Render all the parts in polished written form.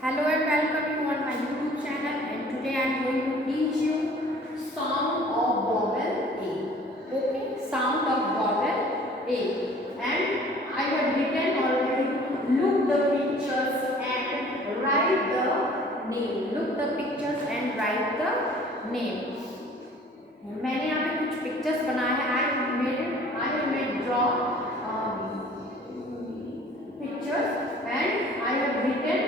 Hello and welcome you on my YouTube channel, and today I am going to teach you sound of vowel A. Okay, sound of vowel A. And I have written already. Look the pictures and write the name. Look the pictures and write the name. मैंने यहाँ पे कुछ pictures बनाए हैं. I have made draw pictures and I have written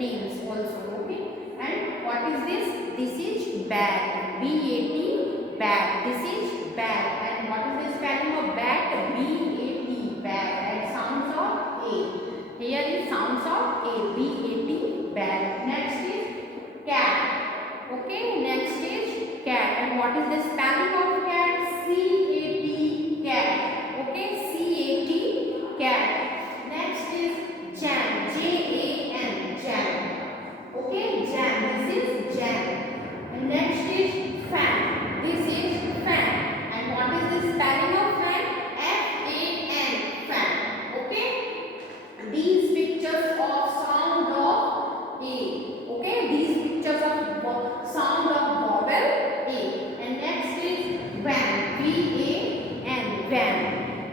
names also. Okay, and what is this? This is bat. B-A-T, bat. This is bat. And what is the spelling of bat? B-A-T, bat. And sounds of A. Here is sounds of A. B-A-T, bat. Next is cat. Okay, next is cat. And what is the spelling of cat? C-A-T, cat. Okay, C-A-T, cat. Next is jam. J-A-M, jam. Okay, jam. This is jam. And next is fan. This is fan. And what is the spelling of fan? F-A-N, fan. Okay. These pictures of sound of A. Okay, these pictures of sound of vowel A. And next is van. V-A-N, van.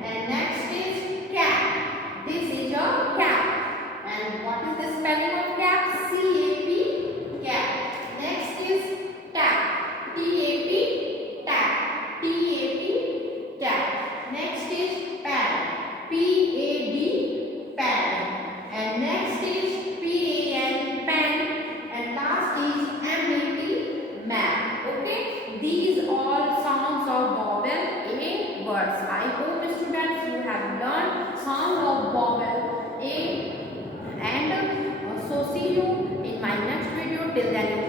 And next is cap. This is your cap. And what is the spelling of cap? C-A-P, cap. Next is tap. T-A-P, tap. T-A-P, tap. Next is pad. P-A-D, pad. And next is P-A-N, pen. And last is M-A-T, map. Okay, these all sounds of vowel A words. I hope students you have learned sound of vowel A, and so see you in my next video. Till then,